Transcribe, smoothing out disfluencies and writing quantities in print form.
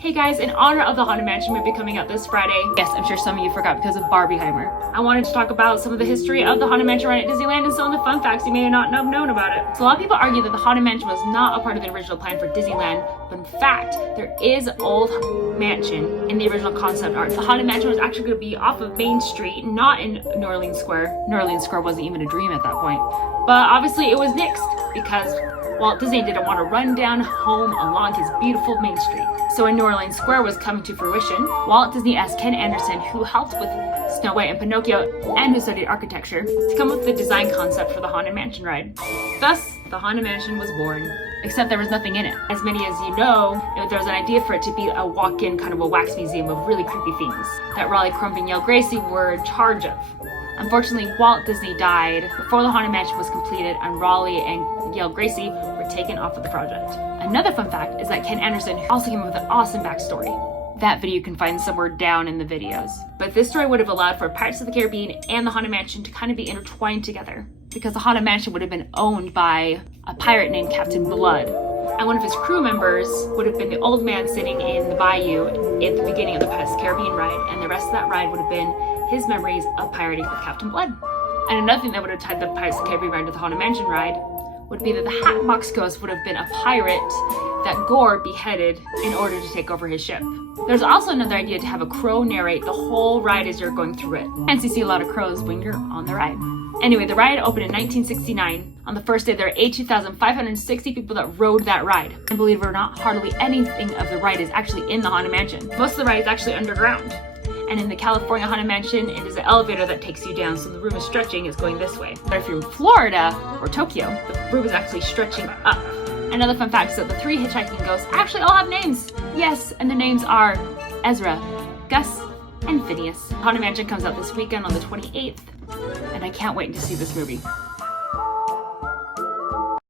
Hey guys, in honor of the Haunted Mansion movie coming out this Friday, yes, I'm sure some of you forgot because of Barbieheimer, I wanted to talk about some of the history of the Haunted Mansion ride at Disneyland and some of the fun facts you may not have known about it. So a lot of people argue that the Haunted Mansion was not a part of the original plan for Disneyland, but in fact, there is old mansion in the original concept art. The Haunted Mansion was actually going to be off of Main Street, not in New Orleans Square. New Orleans Square wasn't even a dream at that point. But obviously it was nixed because Walt Disney didn't want to run down home along his beautiful Main Street. So when New Orleans Square was coming to fruition, Walt Disney asked Ken Anderson, who helped with Snow White and Pinocchio and who studied architecture, to come up with the design concept for the Haunted Mansion ride. Thus, the Haunted Mansion was born. Except there was nothing in it. As many as you know, there was an idea for it to be a walk-in kind of a wax museum of really creepy things that Raleigh Crump and Yale Gracie were in charge of. Unfortunately, Walt Disney died before the Haunted Mansion was completed, and Raleigh and Yale Gracie were taken off of the project. Another fun fact is that Ken Anderson also came up with an awesome backstory. That video you can find somewhere down in the videos. But this story would have allowed for Pirates of the Caribbean and the Haunted Mansion to kind of be intertwined together, because the Haunted Mansion would have been owned by a pirate named Captain Blood. And one of his crew members would have been the old man sitting in the bayou at the beginning of the Pirates of the Caribbean ride, and the rest of that ride would have been his memories of pirating with Captain Blood. And another thing that would have tied the Pirates of the Caribbean ride to the Haunted Mansion ride would be that the Hatbox Ghost would have been a pirate that Gore beheaded in order to take over his ship. There's also another idea to have a crow narrate the whole ride as you're going through it. Hence you see a lot of crows when you're on the ride. Anyway, the ride opened in 1969. On the first day, there were 82,560 people that rode that ride. And believe it or not, hardly anything of the ride is actually in the Haunted Mansion. Most of the ride is actually underground. And in the California Haunted Mansion, it is an elevator that takes you down, so the room is stretching, it's going this way. But if you're in Florida or Tokyo, the room is actually stretching up. Another fun fact is that the 3 hitchhiking ghosts actually all have names. Yes, and their names are Ezra, Gus, and Phineas. Haunted Mansion comes out this weekend on the 28th, and I can't wait to see this movie.